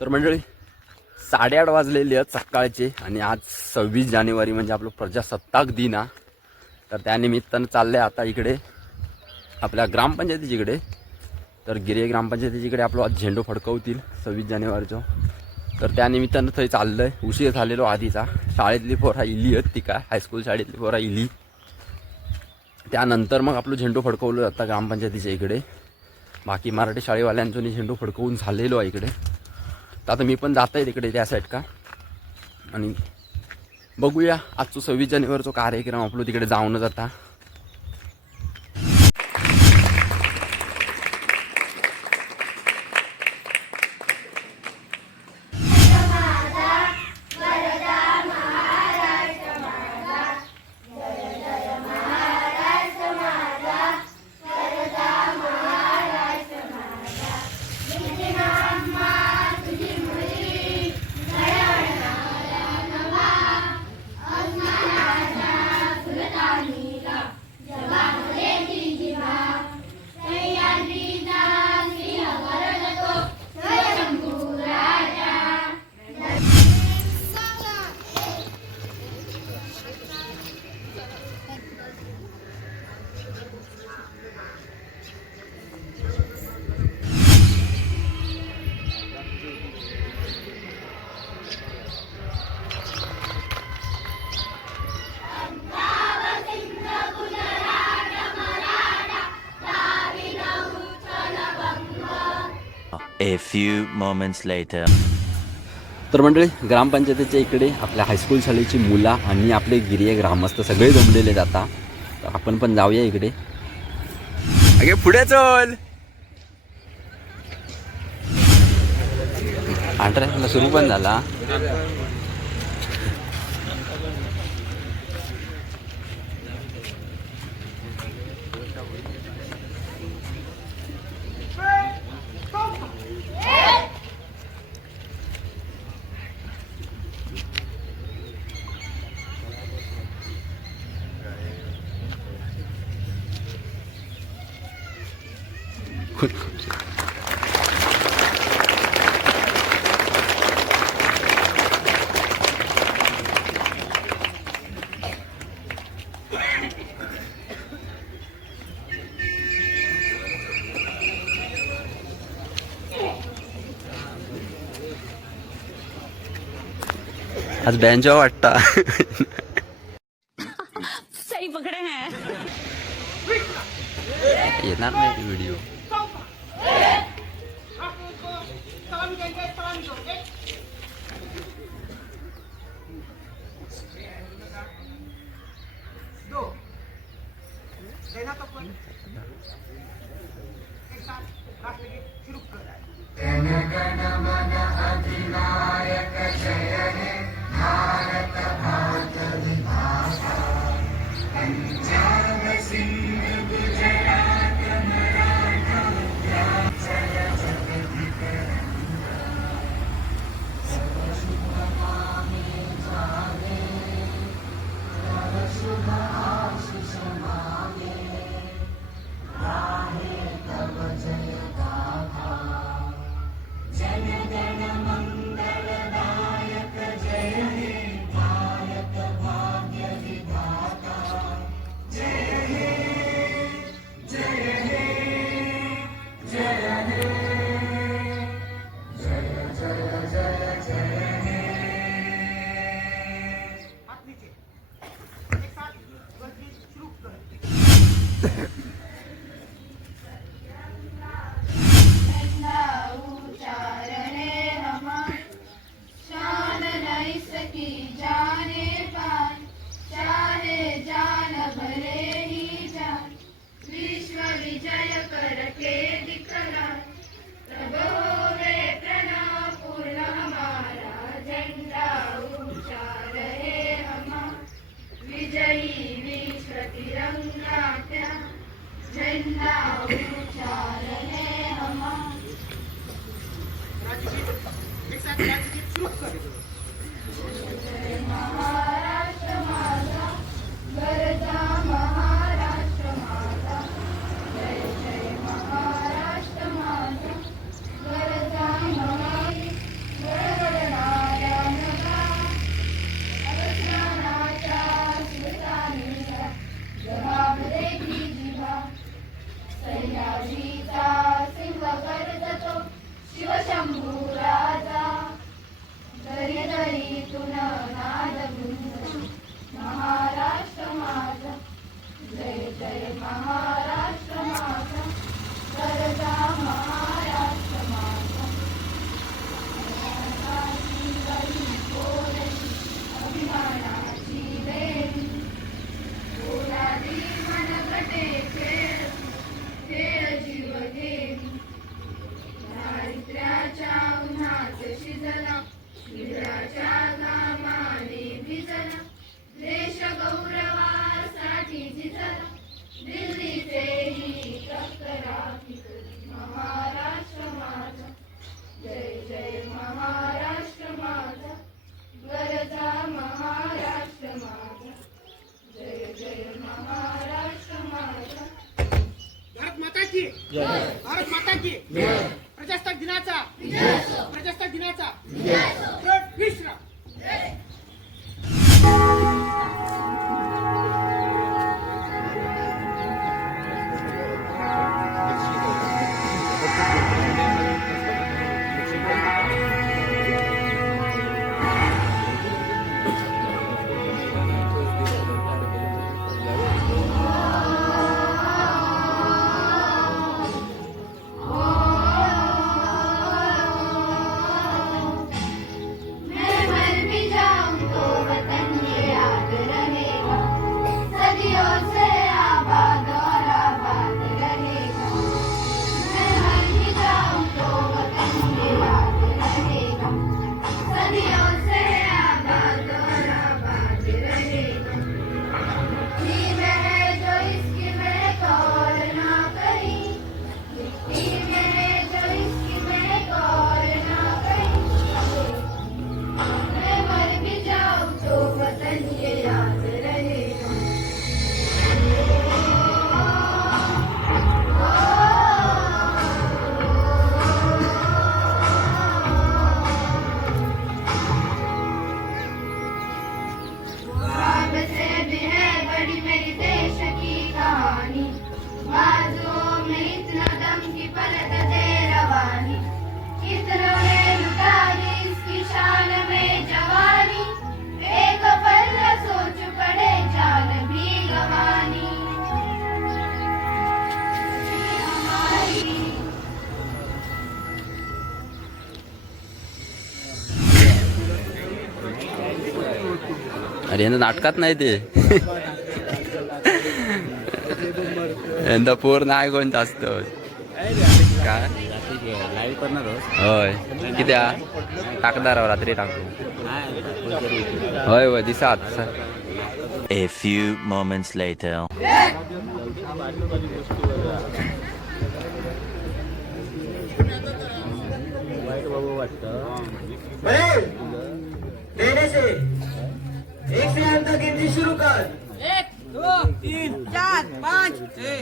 तर मंडळी 8:30 वाजलेले आहेत सकाळचे आणि आज 26 जानेवारी म्हणजे आपलं प्रजासत्ताक दिन हा. तर त्यानिमित्तानं चाललं आहे आता इकडे आपल्या ग्रामपंचायतीकडे. तर गिरे ग्रामपंचायतीकडे आपलं आज झेंडू फडकवतील 26 जानेवारीचं. तर त्यानिमित्तानं थंय चाललं आहे. उशीर झालेलो आधीचा. शाळेतली पोरा इली आहेत ती काय हायस्कूल शाळेतली पोरा इली. त्यानंतर मग आपलं झेंडू फडकवलं जातं ग्रामपंचायतीच्या इकडे. बाकी मराठी शाळेवाल्यांचं झेंडू फडकवून झालेलो आहे इकडे. तर आता मी पण जात आहे तिकडे त्या साईड का आणि बघूया आजचं 26 जानेवारीचा कार्यक्रम आपलं तिकडे जाऊन जाता. A few moments later. तर मंडळी ग्रामपंचायतीच्या इकडे आपल्या हायस्कूल शाळेची मुलं आणि आपले गिरिय ग्रामस्थ सगळे जमलेले जातात. तर आपण पण जाऊया इकडे. अगे पुढे चल. अंतराळाला सुरू पण झाला. आज बँजो वाटता. सही पकड़े हैं. येणार नाही व्हिडिओ. दिनाचा प्रजासत्ताक दिनाचा जय विश्राम. मैं मर भी जाऊं तो वतन ये याद रहेगा, सदियों से आबाद और आबाद रहेगा. मैं मर भी जाऊं तो वतन ये याद रहेगा, सदियों से आबाद और आबाद रहेगा. मिट्टी में है जो इसकी महक और ना कहीं, मिट्टी में है जो इसकी महक और ना कहीं. मैं मर भी जाऊं तो वतन ये याद रहेगा. ख्वाब से भी है बड़ी मेरी देश की कहानी, बाजुओं में इतना दम की पलट दे रवानी. कितना है लुटा दी इसकी शान में जवानी, एक पल न सोच पड़े जान भी गवानी. हमारी अरे यंदा नाटकात नाही ते यंदा पोर नाही कोण जास्त काय लाईव्ह करणार आहोत. होय कित्या टाकदार रात्री टाकू होय होय दिसात A few moments later. वाईट बाबू वाटतं. देने से एक से आठ तक गिनती शुरू कर. 1 2 3 4 5 6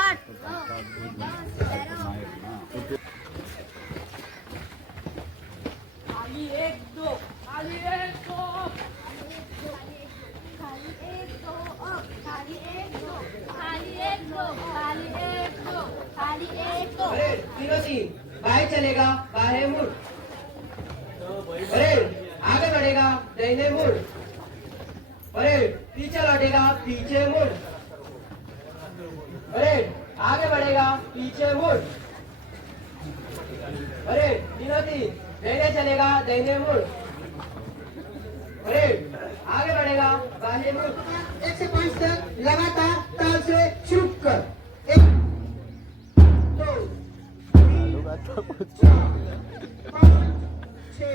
8 खाली 1 2 खाली 1 2 खाली एक दो अप, खाली एक दो, खाली एक दो, खाली एक दो, खाली एक दो. अरे तीनों तीन बाएं चलेगा बाएं मुड़. अरे आगे बढ़ेगा दाहिने मुड़. अरे पीछे लौटेगा पीछे मुड़. अरे आगे बढ़ेगा पीछे मुड़. अरे तीनों तीन दाहिने चलेगा दाहिने मुड़. अरे आगे बढ़ेगा बाएं मुड़. 1 से 5 तक लगातार ताल से शुरू कर. 1 2 3 4 5 6 7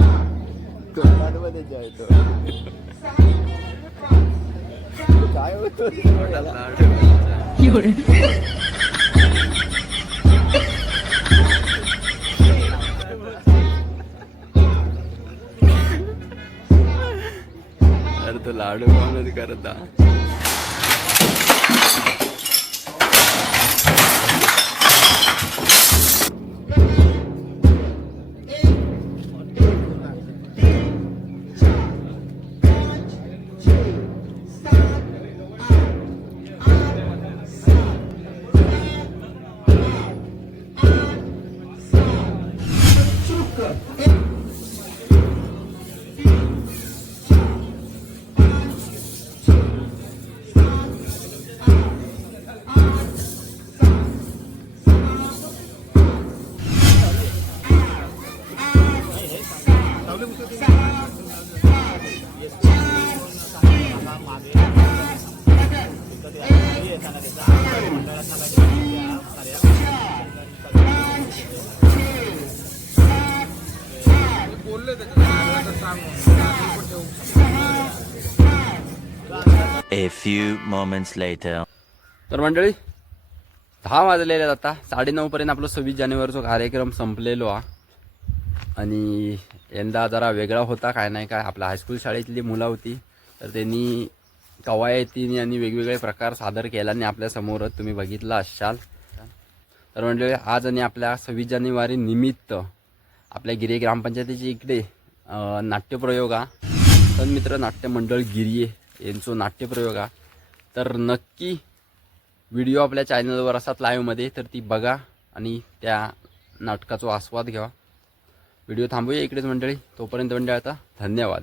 8 काय होतं? अरे तो लाडू कोणच करता A few moments later. तर मंडळी 10 वाजलेले आहेत आता 9:30 पर्यंत आपलं 26 जानेवारीचा कार्यक्रम संपलेलो हा आणि यंदा जरा वेगळा होता काय नाही काय आपल्या हायस्कूल शाळेतली मुलं होती तर त्यांनी कवायतीने आणि वेगवेगळे प्रकार सादर केल्याने आपल्या समोर तुम्ही बघितला असाल तर मंडळी आज आणि आपल्या 26 जानेवारी निमित्त आपल्या गिरी ग्रामपंचायतीची इकडे नाट्यप्रयोगा सन्मित्र नाट्य मंडळ गिरिये यांचं नाट्यप्रयोगा. तर नक्की व्हिडिओ आपल्या चॅनलवर असतात लाईव्हमध्ये, तर ती बघा आणि त्या नाटकाचा आस्वाद घ्या. व्हिडिओ थांबूया इकडेच मंडळी. तोपर्यंत मंडळी आता धन्यवाद.